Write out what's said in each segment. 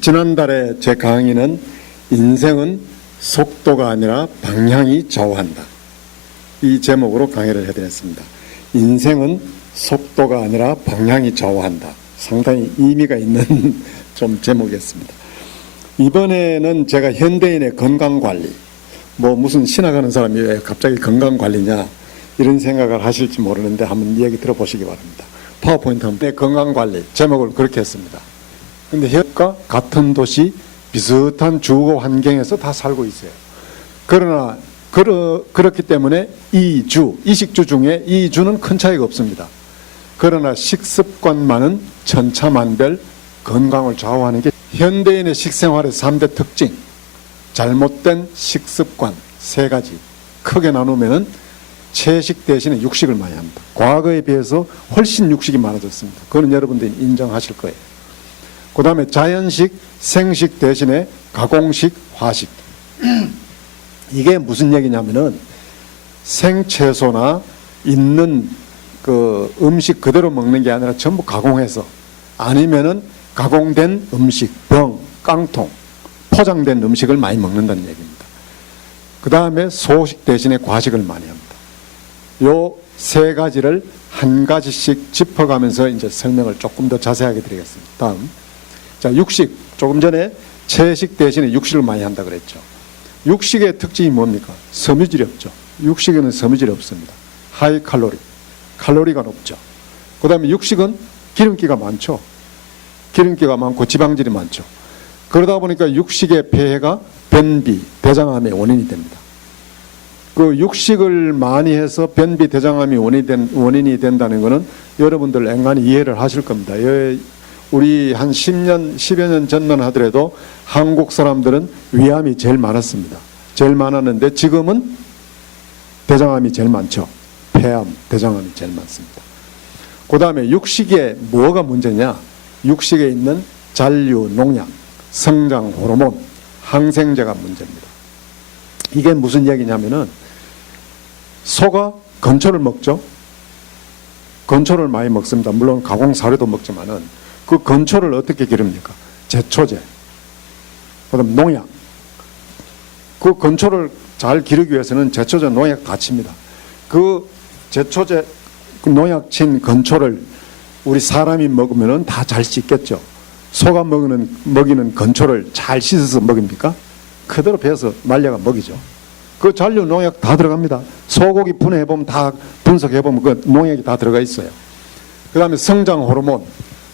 지난달에 제 강의는 인생은 속도가 아니라 방향이 좌우한다. 이 제목으로 강의를 해드렸습니다. 인생은 속도가 아니라 방향이 좌우한다. 상당히 의미가 있는 좀 제목이었습니다. 이번에는 제가 현대인의 건강관리, 무슨 신학하는 사람이 왜 갑자기 건강관리냐 이런 생각을 하실지 모르는데 한번 이야기 들어보시기 바랍니다. 파워포인트 한번. 건강관리 제목을 그렇게 했습니다. 근데 현과 같은 도시 비슷한 주거 환경에서 다 살고 있어요. 그러나 그렇기 때문에 이식주 중에 이주는 큰 차이가 없습니다. 그러나 식습관만은 천차만별 건강을 좌우하는 게 현대인의 식생활의 3대 특징, 잘못된 식습관 3가지 크게 나누면은 채식 대신에 육식을 많이 합니다. 과거에 비해서 훨씬 육식이 많아졌습니다. 그거는 여러분들이 인정하실 거예요. 그 다음에 자연식, 생식 대신에 가공식, 화식. 이게 무슨 얘기냐면은 생채소나 있는 그 음식 그대로 먹는 게 아니라 전부 가공해서, 아니면은 가공된 음식, 깡통, 포장된 음식을 많이 먹는다는 얘기입니다. 그 다음에 소식 대신에 과식을 많이 합니다. 요 3가지를 한 가지씩 짚어가면서 이제 설명을 조금 더 자세하게 드리겠습니다. 다음. 자, 육식. 조금 전에 채식 대신에 육식을 많이 한다 그랬죠. 육식의 특징이 뭡니까? 섬유질이 없죠. 육식에는 섬유질이 없습니다. 하이 칼로리. 칼로리가 높죠. 그 다음에 육식은 기름기가 많죠. 기름기가 많고 지방질이 많죠. 그러다 보니까 육식의 폐해가 변비, 대장암의 원인이 됩니다. 그 육식을 많이 해서 변비, 대장암이 원인이 된다는 것은 여러분들 앵간히 이해를 하실 겁니다. 우리 한 10년, 10여 년 전만 하더라도 한국 사람들은 위암이 제일 많았습니다. 제일 많았는데 지금은 대장암이 제일 많죠. 폐암, 대장암이 제일 많습니다. 그 다음에 육식에 뭐가 문제냐? 육식에 있는 잔류, 농약, 성장 호르몬, 항생제가 문제입니다. 이게 무슨 얘기냐면은 소가 건초를 먹죠. 건초를 많이 먹습니다. 물론 가공사료도 먹지만은 그 건초를 어떻게 기릅니까? 제초제, 그다음 농약. 그 건초를 잘 기르기 위해서는 제초제, 농약 다 칩니다. 그 제초제, 그 농약 친 건초를 우리 사람이 먹으면은 다 잘 씻겠죠. 소가 먹이는 건초를 잘 씻어서 먹입니까? 그대로 베어서 말려가 먹이죠. 그 잔류 농약 다 들어갑니다. 소고기 분해해보면 다 분석해보면 그 농약이 다 들어가 있어요. 그 다음에 성장 호르몬.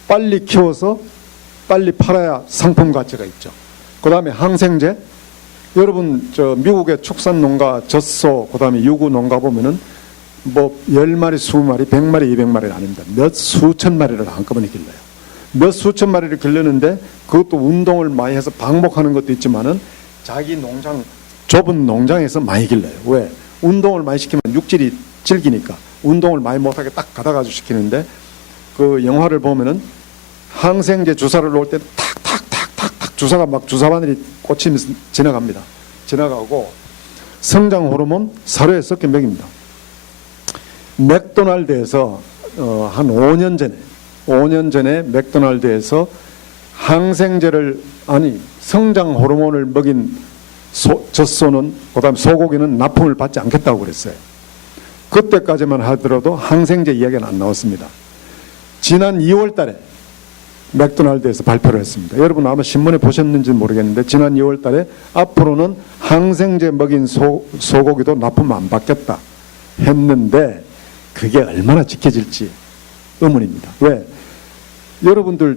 빨리 키워서 빨리 팔아야 상품 가치가 있죠. 그 다음에 항생제. 여러분 미국의 축산 농가, 젖소, 그 다음에 유구 농가 보면은 10마리, 20마리, 100마리, 200마리는 아닙니다. 몇 수천 마리를 한꺼번에 길러요. 몇 수천 마리를 길르는데 그것도 운동을 많이 해서 방목하는 것도 있지만은 자기 농장, 좁은 농장에서 많이 길러요. 왜? 운동을 많이 시키면 육질이 질기니까 운동을 많이 못하게 딱 가다가지고 시키는데, 그 영화를 보면은 항생제 주사를 놓을 때 탁탁탁탁탁 주사가 막 주사바늘이 꽂히면서 지나갑니다. 지나가고 성장 호르몬 사료에 섞여 먹입니다. 맥도날드에서 한 5년 전에 맥도날드에서 항생제를, 성장 호르몬을 먹인 젖소는, 그다음 소고기는 납품을 받지 않겠다고 그랬어요. 그때까지만 하더라도 항생제 이야기는 안 나왔습니다. 지난 2월 달에 맥도날드에서 발표를 했습니다. 여러분 아마 신문에 보셨는지 모르겠는데 지난 2월 달에 앞으로는 항생제 먹인 소고기도 납품 안 받겠다 했는데 그게 얼마나 지켜질지 의문입니다. 왜? 여러분들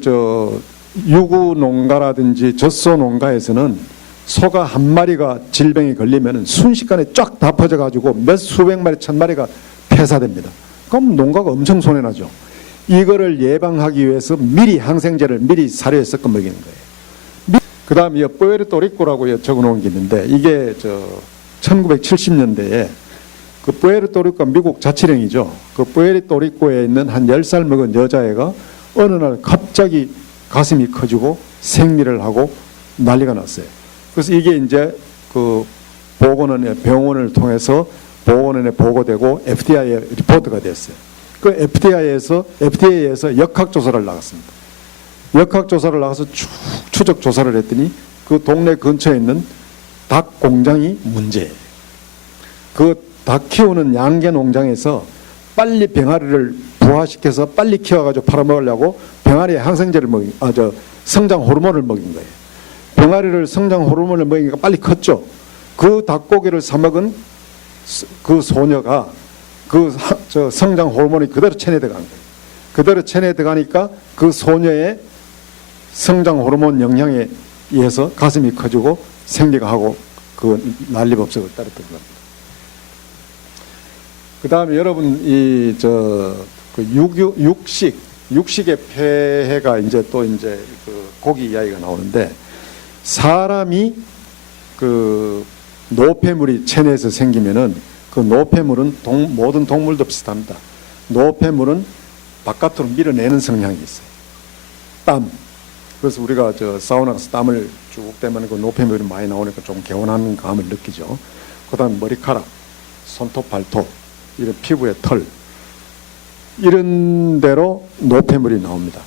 유구 농가라든지 젖소 농가에서는 소가 한 마리가 질병이 걸리면 순식간에 쫙 다 퍼져가지고 몇 수백 마리, 1000마리가 폐사됩니다. 그럼 농가가 엄청 손해나죠. 이거를 예방하기 위해서 미리 항생제를 미리 사료에 섞어 먹이는 거예요. 그 다음에 푸에르토리코라고 적어놓은 게 있는데, 이게 1970년대에 그 푸에르토리코가 미국 자치령이죠. 그 푸에르토리코에 있는 한 10살 먹은 여자애가 어느 날 갑자기 가슴이 커지고 생리를 하고 난리가 났어요. 그래서 이게 이제 그 병원을 통해서 보건원에 보고되고 FDA에 리포트가 됐어요. 그 FDA에서 역학조사를 나갔습니다. 역학조사를 나가서 쭉 추적 조사를 했더니 그 동네 근처에 있는 닭 공장이 문제예요. 그 닭 키우는 양계 농장에서 빨리 병아리를 부화시켜서 빨리 키워가지고 팔아먹으려고 병아리에 항생제를 성장 호르몬을 먹인 거예요. 병아리를 성장 호르몬을 먹이니까 빨리 컸죠. 그 닭고기를 사 먹은 그 소녀가 그 성장 호르몬이 그대로 체내에 들어간 거예요. 그대로 체내에 들어가니까 그 소녀의 성장 호르몬 영향에 의해서 가슴이 커지고 생리가 하고 그 난리법석을 떨어뜨린 겁니다. 그 다음에 여러분 육식의 폐해가 이제 또 이제 그 고기 이야기가 나오는데, 사람이 그 노폐물이 체내에서 생기면은 그 노폐물은 모든 동물도 비슷합니다. 노폐물은 바깥으로 밀어내는 성향이 있어요. 땀. 그래서 우리가 사우나 가서 땀을 쭉 빼면 그 노폐물이 많이 나오니까 좀 개운한 감을 느끼죠. 그 다음 머리카락, 손톱, 발톱, 이런 피부의 털, 이런 데로 노폐물이 나옵니다.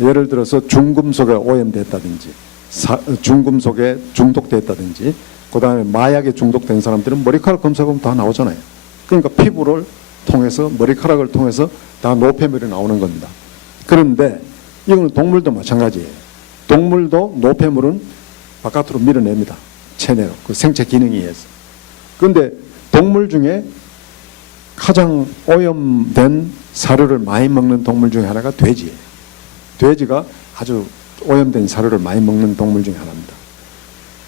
예를 들어서 중금속에 오염됐다든지 중금속에 중독됐다든지, 그 다음에 마약에 중독된 사람들은 머리카락 검사하면 다 나오잖아요. 그러니까 피부를 통해서, 머리카락을 통해서 다 노폐물이 나오는 겁니다. 그런데 이거는 동물도 마찬가지예요. 동물도 노폐물은 바깥으로 밀어냅니다. 체내로, 그 생체 기능에 의해서. 그런데 동물 중에 가장 오염된 사료를 많이 먹는 동물 중에 하나가 돼지예요. 돼지가 아주 오염된 사료를 많이 먹는 동물 중에 하나입니다.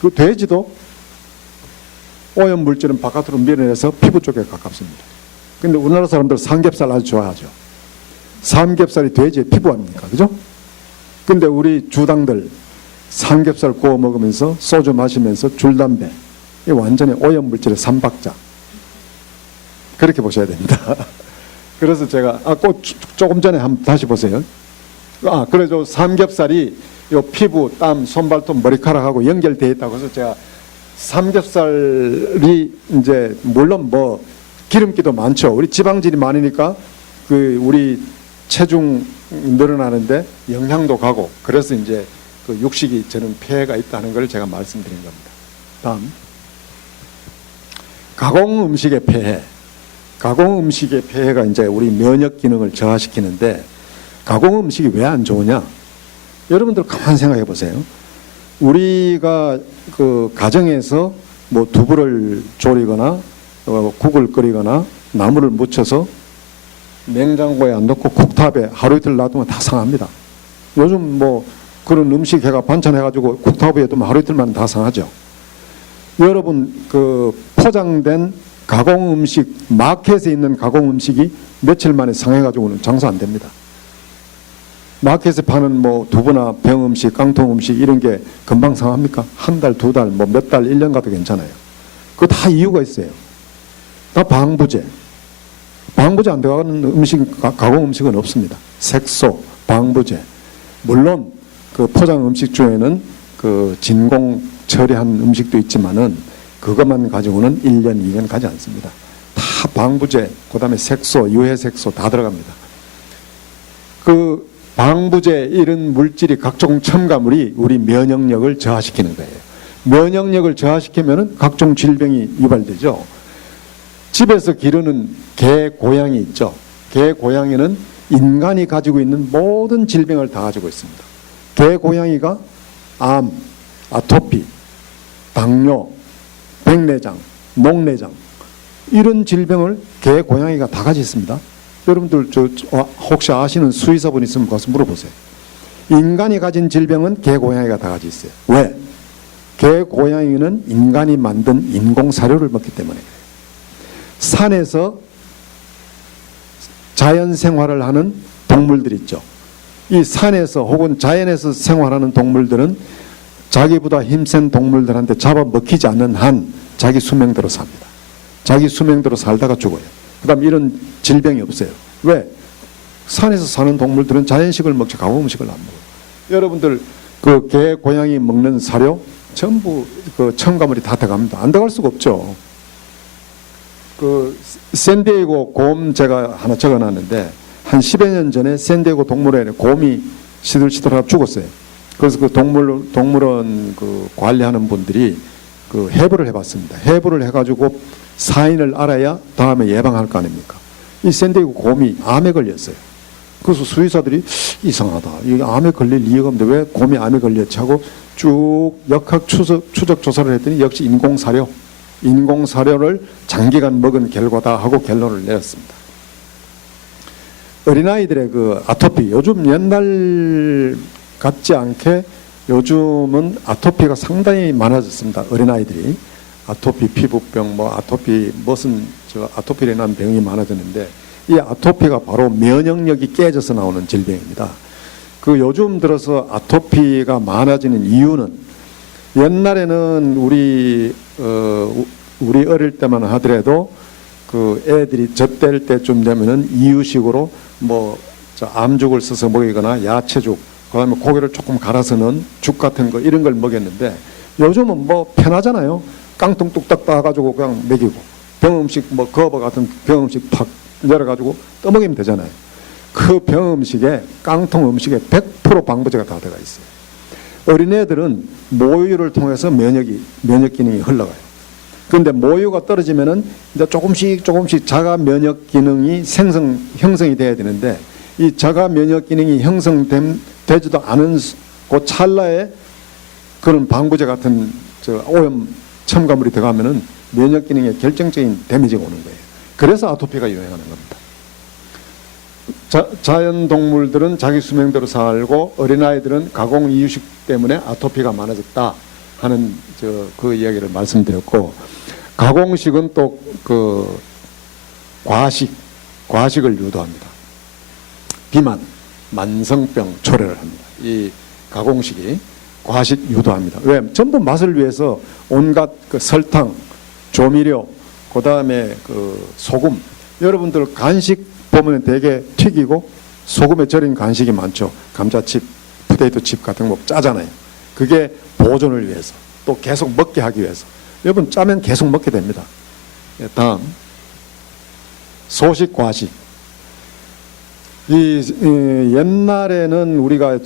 그 돼지도 오염 물질은 바깥으로 밀어내서 피부 쪽에 가깝습니다. 그런데 우리나라 사람들 삼겹살 아주 좋아하죠. 삼겹살이 돼지의 피부 아닙니까? 그죠? 근데 우리 주당들 삼겹살 구워 먹으면서 소주 마시면서 줄담배, 이 완전히 오염 물질의 삼박자, 그렇게 보셔야 됩니다. 그래서 제가 꼭 조금 전에 한번 다시 보세요. 그래서 삼겹살이 요 피부, 땀, 손발톱, 머리카락하고 연결되어 있다고 해서 제가 삼겹살이 이제 물론 뭐 기름기도 많죠. 우리 지방질이 많으니까 그 우리 체중 늘어나는데 영향도 가고, 그래서 이제 그 육식이 저는 폐해가 있다는 걸 제가 말씀드린 겁니다. 다음, 가공 음식의 폐해. 가공 음식의 폐해가 이제 우리 면역 기능을 저하시키는데, 가공 음식이 왜 안 좋으냐? 여러분들 가만 생각해 보세요. 우리가 그 가정에서 뭐 두부를 조리거나 국을 끓이거나 나물을 무쳐서 냉장고에 안 넣고 쿡탑에 하루 이틀 놔두면 다 상합니다. 요즘 뭐 그런 음식 해가 반찬 해가지고 쿡탑에 두면 하루 이틀만 다 상하죠. 여러분 그 포장된 가공 음식, 마켓에 있는 가공 음식이 며칠 만에 상해가지고는 장사 안 됩니다. 마켓에 파는 뭐 두부나 병 음식, 깡통 음식 이런 게 금방 상합니까? 한 달, 두 달, 뭐 몇 달, 1년 가도 괜찮아요. 그거 다 이유가 있어요. 다 방부제. 방부제 안 들어가는 음식, 가공 음식은 없습니다. 색소, 방부제. 물론 그 포장 음식 중에는 그 진공 처리한 음식도 있지만은 그것만 가지고는 1년, 2년 가지 않습니다. 다 방부제, 그 다음에 색소, 유해색소 다 들어갑니다. 그 방부제 이런 물질이, 각종 첨가물이 우리 면역력을 저하시키는 거예요. 면역력을 저하시키면 각종 질병이 유발되죠. 집에서 기르는 개, 고양이 있죠. 개, 고양이는 인간이 가지고 있는 모든 질병을 다 가지고 있습니다. 개, 고양이가 암, 아토피, 당뇨, 백내장, 녹내장 이런 질병을 개, 고양이가 다 가지고 있습니다. 여러분들 혹시 아시는 수의사분 있으면 가서 물어보세요. 인간이 가진 질병은 개, 고양이가 다 가지고 있어요. 왜? 개, 고양이는 인간이 만든 인공 사료를 먹기 때문에 그래요. 산에서 자연 생활을 하는 동물들 있죠. 이 산에서 혹은 자연에서 생활하는 동물들은 자기보다 힘센 동물들한테 잡아먹히지 않는 한 자기 수명대로 삽니다. 자기 수명대로 살다가 죽어요. 그 다음 이런 질병이 없어요. 왜? 산에서 사는 동물들은 자연식을 먹지 가공 음식을 안 먹어요. 여러분들 그 개, 고양이 먹는 사료 전부 그 첨가물이 다 들어갑니다. 안 들어갈 수가 없죠. 그 샌디에이고 곰 제가 하나 적어놨는데 한 10여 년 전에 샌디에이고 동물원에 곰이 시들시들하고 죽었어요. 그래서 그 동물원 그 관리하는 분들이 그 해부를 해봤습니다. 해부를 해가지고 사인을 알아야 다음에 예방할 거 아닙니까? 이 샌디에고 곰이 암에 걸렸어요. 그래서 수의사들이 이상하다. 이게 암에 걸릴 이유가 없는데 왜 곰이 암에 걸렸지 하고 쭉 역학 추적 조사를 했더니 역시 인공사료를 장기간 먹은 결과다 하고 결론을 내렸습니다. 어린아이들의 그 아토피, 요즘 옛날 같지 않게 요즘은 아토피가 상당히 많아졌습니다. 어린아이들이 아토피 피부병, 뭐 아토피 무슨 아토피로 인한 병이 많아졌는데 이 아토피가 바로 면역력이 깨져서 나오는 질병입니다. 그 요즘 들어서 아토피가 많아지는 이유는 옛날에는 우리 어릴 때만 하더라도 그 애들이 젖댈 때쯤 되면은 이유식으로 뭐 암죽을 써서 먹이거나 야채죽, 그다음에 고기를 조금 갈아서 넣은 죽 같은 거 이런 걸 먹였는데 요즘은 뭐 편하잖아요. 깡통 뚝딱 따가지고 그냥 먹이고 병 음식 뭐 거버 같은 병 음식 탁 열어가지고 떠먹이면 되잖아요. 그 병 음식에 깡통 음식에 100% 방부제가 다 들어가 있어요. 어린애들은 모유를 통해서 면역 기능이 흘러가요. 그런데 모유가 떨어지면은 이제 조금씩 자가 면역 기능이 형성이 돼야 되는데 이 자가 면역 기능이 형성되지도 않은 그 찰나에 그런 방부제 같은 오염 첨가물이 들어가면은 면역 기능에 결정적인 데미지가 오는 거예요. 그래서 아토피가 유행하는 겁니다. 자연 동물들은 자기 수명대로 살고 어린아이들은 가공 이유식 때문에 아토피가 많아졌다 하는 그 이야기를 말씀드렸고, 가공식은 또 그 과식을 유도합니다. 비만, 만성병 초래를 합니다. 이 가공식이 과식 유도합니다. 왜? 전부 맛을 위해서 온갖 그 설탕, 조미료, 그 다음에 그 소금, 여러분들 간식 보면 되게 튀기고 소금에 절인 간식이 많죠. 감자칩, 포테이토칩 같은 거 짜잖아요. 그게 보존을 위해서, 또 계속 먹게 하기 위해서. 여러분 짜면 계속 먹게 됩니다. 다음, 소식 과식. 옛날에는 우리가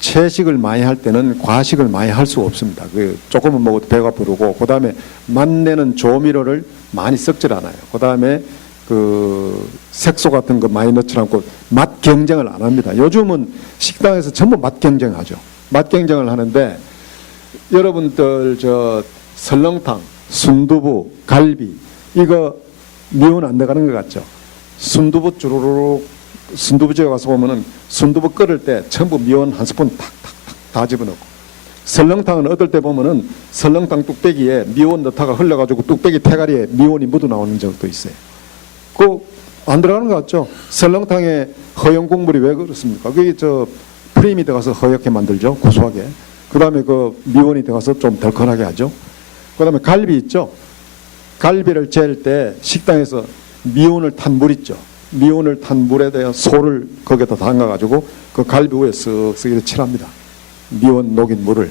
채식을 많이 할 때는 과식을 많이 할 수가 없습니다. 조금은 먹어도 배가 부르고, 그 다음에 맛내는 조미료를 많이 섞질 않아요. 그 다음에 색소 같은 거 많이 넣지 않고 맛 경쟁을 안 합니다. 요즘은 식당에서 전부 맛 경쟁하죠. 맛 경쟁을 하는데, 여러분들 설렁탕, 순두부, 갈비, 이거 미원 안 들어가는 것 같죠? 순두부집에 가서 보면은 순두부 끓을 때 전부 미원 한 스푼 탁탁탁 다 집어넣고, 설렁탕은 얻을 때 보면은 설렁탕 뚝배기에 미원 넣다가 흘러가지고 뚝배기 태가리에 미원이 묻어 나오는 적도 있어요. 안 들어가는 것 같죠? 설렁탕에 허영 국물이 왜 그렇습니까? 그게 프림이 들어가서 허옇게 만들죠. 고소하게. 그 다음에 그 미원이 들어가서 좀 덜컹하게 하죠. 그 다음에 갈비 있죠? 갈비를 재일 때 식당에서 미온을 탄 물 있죠? 미온을 탄 물에 대한 소를 거기에다 담가가지고 그 갈비 위에 쓱쓱 이렇게 칠합니다. 미온 녹인 물을.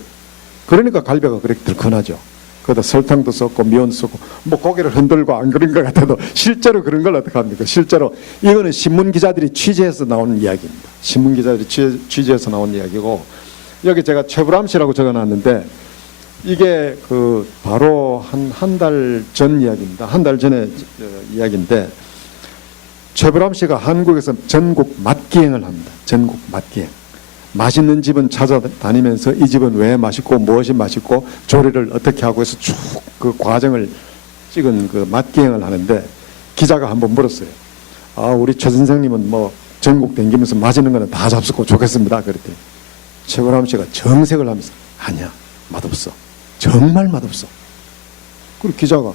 그러니까 갈비가 그렇게 덜컹하죠. 거기다 설탕도 섞고 미온도 섞고, 뭐 고개를 흔들고 안 그런 것 같아도 실제로 그런 걸 어떻게 합니까? 실제로 이거는 신문 기자들이 취재해서 나오는 이야기입니다. 신문 기자들이 취재해서 나온 이야기고, 여기 제가 최불암씨라고 적어놨는데 이게 바로 한 달 전 이야기입니다. 한 달 전에 이야기인데, 최불암씨가 한국에서 전국 맛기행을 합니다. 전국 맛기행. 맛있는 집은 찾아다니면서 이 집은 왜 맛있고 무엇이 맛있고 조리를 어떻게 하고 해서 쭉 그 과정을 찍은 그 맛기행을 하는데, 기자가 한번 물었어요. 우리 최 선생님은 뭐 전국 댕기면서 맛있는 거는 다 잡수고 좋겠습니다. 그랬더니 최불암 씨가 정색을 하면서, 아니야, 맛없어. 정말 맛없어. 그리고 기자가,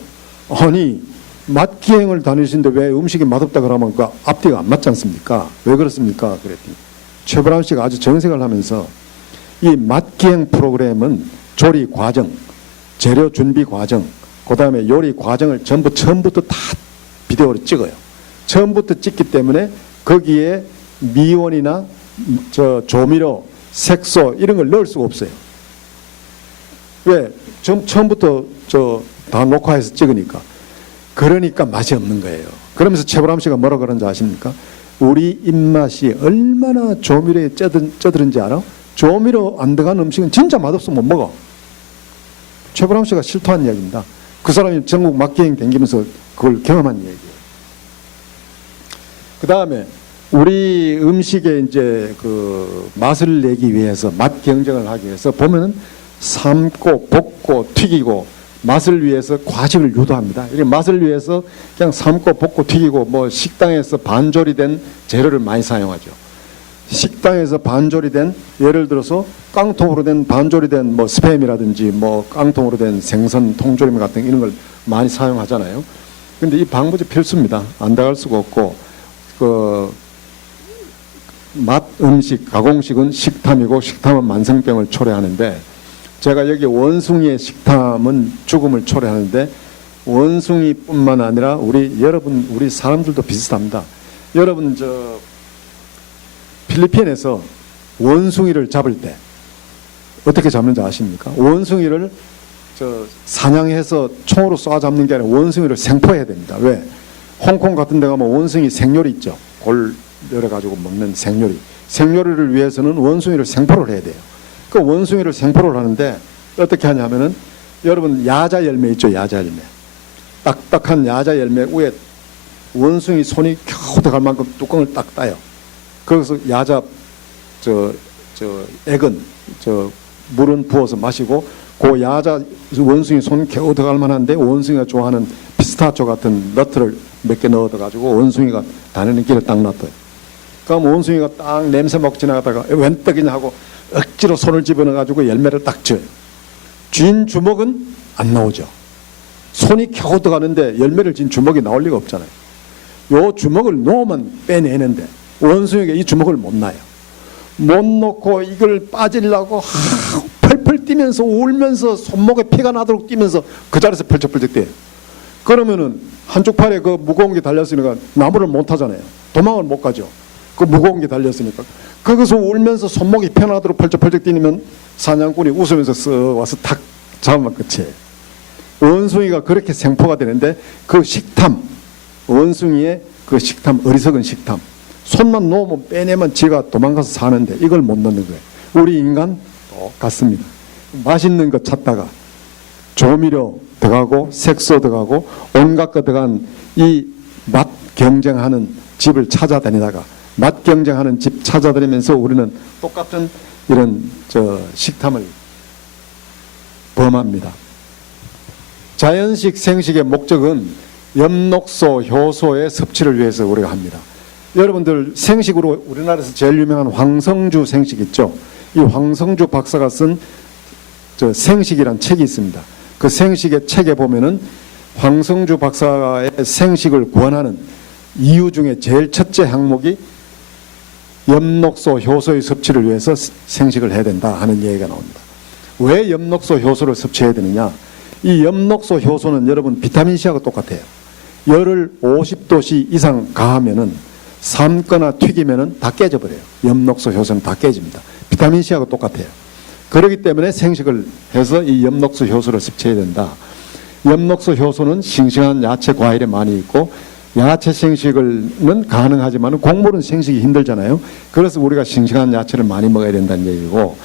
아니 맛기행을 다니시는데 왜 음식이 맛없다 그러면 그 앞뒤가 안 맞지 않습니까? 왜 그렇습니까? 그랬더니 최불암 씨가 아주 정색을 하면서, 이 맛기행 프로그램은 조리 과정, 재료 준비 과정, 그 다음에 요리 과정을 전부 처음부터 다 비디오로 찍어요. 처음부터 찍기 때문에 거기에 미원이나 조미료, 색소 이런 걸 넣을 수가 없어요. 왜? 처음부터 다 녹화해서 찍으니까. 그러니까 맛이 없는 거예요. 그러면서 최불암 씨가 뭐라 그런지 아십니까? 우리 입맛이 얼마나 조미료에 쩌드는지 알아? 조미료 안 들어간 음식은 진짜 맛없어 못 먹어. 최불암 씨가 실토한 이야기입니다. 그 사람이 전국 막기행 다니면서 그걸 경험한 얘기예요. 그 다음에 우리 음식에 이제 그 맛을 내기 위해서, 맛 경쟁을 하기 위해서 보면은 삶고 볶고 튀기고 맛을 위해서 과식을 유도합니다. 이게 맛을 위해서 그냥 삶고 볶고 튀기고 뭐 식당에서 반조리된 재료를 많이 사용하죠. 식당에서 반조리된, 예를 들어서 깡통으로 된 반조리된 뭐 스팸이라든지 뭐 깡통으로 된 생선 통조림 같은 이런 걸 많이 사용하잖아요. 근데 이 방부제 필수입니다. 안 들어갈 수가 없고, 그 맛 음식, 가공식은 식탐이고 식탐은 만성병을 초래하는데, 제가 여기 원숭이의 식탐은 죽음을 초래하는데, 원숭이뿐만 아니라 우리 사람들도 비슷합니다. 여러분 필리핀에서 원숭이를 잡을 때 어떻게 잡는지 아십니까? 원숭이를 사냥해서 총으로 쏴 잡는 게 아니라 원숭이를 생포해야 됩니다. 왜? 홍콩 같은 데 가면 원숭이 생요리 있죠. 골 열어가지고 먹는 생요리. 생요리를 위해서는 원숭이를 생포를 해야 돼요. 그 원숭이를 생포를 하는데 어떻게 하냐면은, 여러분 야자 열매 있죠. 야자 열매. 딱딱한 야자 열매 위에 원숭이 손이 겨우 들어갈 만큼 뚜껑을 딱 따요. 그래서 야자 액은 물은 부어서 마시고, 그 야자 원숭이 손 겨우 들어갈 만한데 원숭이가 좋아하는 피스타치오 같은 너트를 몇 개 넣어가지고 원숭이가 다니는 길에 딱 놔둬요. 그럼 원숭이가 딱 냄새 먹고 지나가다가 웬 떡이냐 하고 억지로 손을 집어넣어가지고 열매를 딱 쥐어요. 쥔 주먹은 안 나오죠. 손이 겨우 들어가는데 열매를 쥔 주먹이 나올 리가 없잖아요. 요 주먹을 놓으면 빼내는데 원숭이가 이 주먹을 못 놔요. 못 놓고 이걸 빠지려고 펄펄 뛰면서 울면서 손목에 피가 나도록 뛰면서 그 자리에서 펄쩍펄쩍 뛰어요. 그러면은 한쪽 팔에 그 무거운 게 달렸으니까 나무를 못 타잖아요. 도망을 못 가죠. 그 무거운 게 달렸으니까. 거기서 울면서 손목이 편하도록 펄쩍펄쩍 뛰면 사냥꾼이 웃으면서 쓱 와서 탁 잡으면 끝이에요. 원숭이가 그렇게 생포가 되는데, 그 식탐, 원숭이의 그 식탐, 어리석은 식탐, 손만 놓으면 빼내면 지가 도망가서 사는데 이걸 못 넣는 거예요. 우리 인간 똑같습니다. 맛있는 거 찾다가 조미료 들어가고 색소 들어가고 온갖 거 들어간 이 맛 경쟁하는 집을 찾아다니다가, 맛 경쟁하는 집 찾아다니면서 우리는 똑같은 이런 식탐을 범합니다. 자연식 생식의 목적은 엽록소, 효소의 섭취를 위해서 우리가 합니다. 여러분들 생식으로 우리나라에서 제일 유명한 황성주 생식 있죠. 이 황성주 박사가 쓴 생식이란 책이 있습니다. 그 생식의 책에 보면은 황성주 박사의 생식을 권하는 이유 중에 제일 첫째 항목이 엽록소, 효소의 섭취를 위해서 생식을 해야 된다 하는 얘기가 나옵니다. 왜 엽록소, 효소를 섭취해야 되느냐? 이 엽록소, 효소는 여러분 비타민C하고 똑같아요. 열을 50도씨 이상 가하면은, 삶거나 튀기면은 다 깨져버려요. 엽록소, 효소는 다 깨집니다. 비타민C하고 똑같아요. 그렇기 때문에 생식을 해서 이 엽록소, 효소를 섭취해야 된다. 엽록소, 효소는 싱싱한 야채, 과일에 많이 있고, 야채 생식은 가능하지만 곡물은 생식이 힘들잖아요. 그래서 우리가 싱싱한 야채를 많이 먹어야 된다는 얘기고,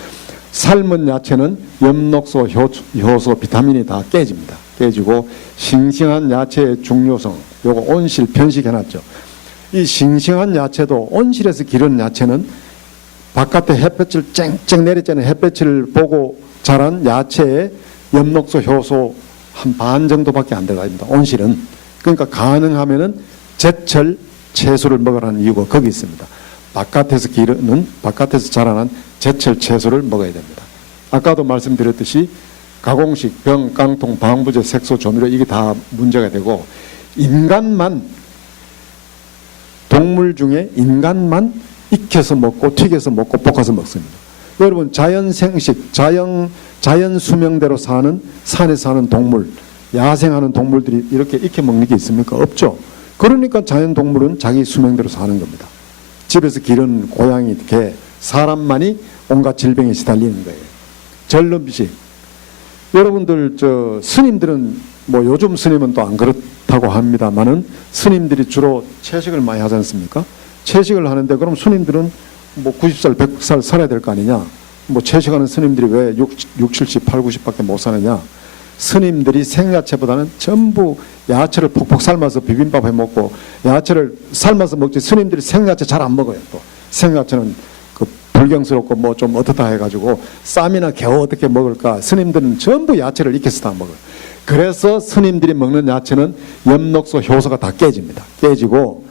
삶은 야채는 엽록소, 효소, 비타민이 다 깨집니다. 깨지고, 싱싱한 야채의 중요성, 요거 온실 편식해놨죠. 이 싱싱한 야채도, 온실에서 기른 야채는 바깥에 햇볕을 쨍쨍 내리쬐는 햇볕을 보고 자란 야채에 엽록소, 효소 한 반 정도밖에 안 들어갑니다. 온실은. 그러니까 가능하면은 제철 채소를 먹으라는 이유가 거기 있습니다. 바깥에서 자라난 제철 채소를 먹어야 됩니다. 아까도 말씀드렸듯이 가공식, 병, 깡통, 방부제, 색소, 조미료 이게 다 문제가 되고, 동물 중에 인간만 익혀서 먹고 튀겨서 먹고 볶아서 먹습니다. 여러분 자연 생식, 자연 수명대로 사는, 산에 사는 동물, 야생하는 동물들이 이렇게 익혀 먹는 게 있습니까? 없죠. 그러니까 자연 동물은 자기 수명대로 사는 겁니다. 집에서 기른 고양이, 개, 사람만이 온갖 질병에 시달리는 거예요. 전름식. 여러분들 스님들은 뭐 요즘 스님은 또 안 그렇다고 합니다만은, 스님들이 주로 채식을 많이 하지 않습니까? 채식을 하는데 그럼 스님들은 뭐 90살, 100살 살아야 될 거 아니냐? 뭐 채식하는 스님들이 왜 70, 8, 90밖에 못 사느냐? 스님들이 생야채보다는 전부 야채를 폭폭 삶아서 비빔밥 해 먹고 야채를 삶아서 먹지 스님들이 생야채 잘 안 먹어요. 또 생야채는 그 불경스럽고 뭐 좀 어떻다 해가지고 쌈이나 겨우 어떻게 먹을까? 스님들은 전부 야채를 익혀서 다 먹어요. 그래서 스님들이 먹는 야채는 엽록소 효소가 다 깨집니다. 깨지고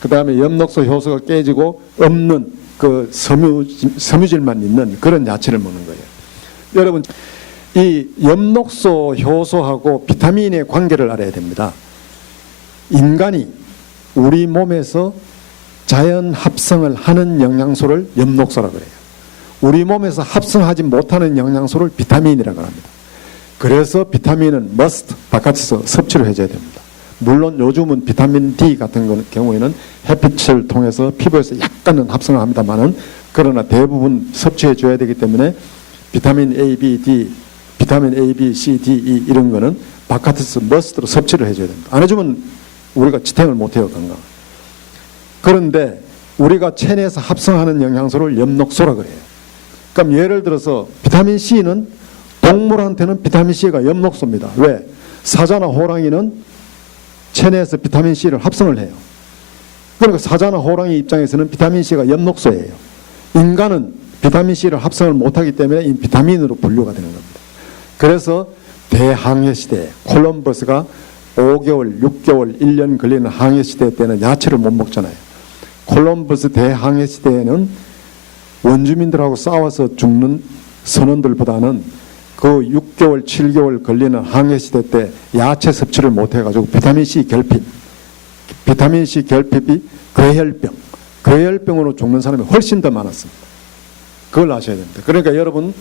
그 다음에 엽록소 효소가 깨지고 없는 그 섬유질만 있는 그런 야채를 먹는 거예요. 여러분 이 엽록소 효소하고 비타민의 관계를 알아야 됩니다. 인간이 우리 몸에서 자연 합성을 하는 영양소를 엽록소라고 그래요. 우리 몸에서 합성하지 못하는 영양소를 비타민이라고 합니다. 그래서 비타민은 머스트 바깥에서 섭취를 해줘야 됩니다. 물론 요즘은 비타민 D 같은 경우에는 햇빛을 통해서 피부에서 약간은 합성을 합니다만은 그러나 대부분 섭취해 줘야 되기 때문에 비타민 A, B, D, 비타민 A, B, C, D, E 이런 거는 바깥에서 머스트로 섭취를 해줘야 됩니다. 안 해주면 우리가 지탱을 못해요, 건강. 그런데 우리가 체내에서 합성하는 영양소를 엽록소라 그래요. 그럼 예를 들어서 비타민 C는 동물한테는 비타민 C가 엽록소입니다. 왜? 사자나 호랑이는 체내에서 비타민 C를 합성을 해요. 그러니까 사자나 호랑이 입장에서는 비타민 C가 엽록소예요. 인간은 비타민 C를 합성을 못하기 때문에 이 비타민으로 분류가 되는 겁니다. 그래서 대항해 시대에 콜럼버스가 5개월, 6개월, 1년 걸리는 항해 시대 때는 야채를 못 먹잖아요. 콜럼버스 대항해 시대에는 원주민들하고 싸워서 죽는 선원들보다는 그 6개월, 7개월 걸리는 항해 시대 때 야채 섭취를 못 해가지고 비타민C 결핍이 괴혈병으로 죽는 사람이 훨씬 더 많았습니다. 그걸 아셔야 됩니다. 그러니까 여러분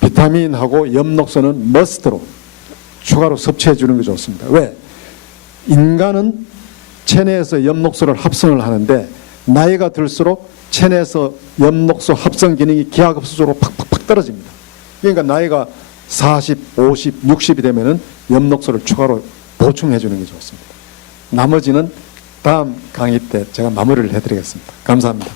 비타민하고 엽록소는 머스트로 추가로 섭취해 주는 게 좋습니다. 왜? 인간은 체내에서 엽록소를 합성을 하는데 나이가 들수록 체내에서 엽록소 합성 기능이 기하급수적으로 팍팍팍 떨어집니다. 그러니까 나이가 40, 50, 60이 되면은 엽록소를 추가로 보충해 주는 게 좋습니다. 나머지는 다음 강의 때 제가 마무리를 해드리겠습니다. 감사합니다.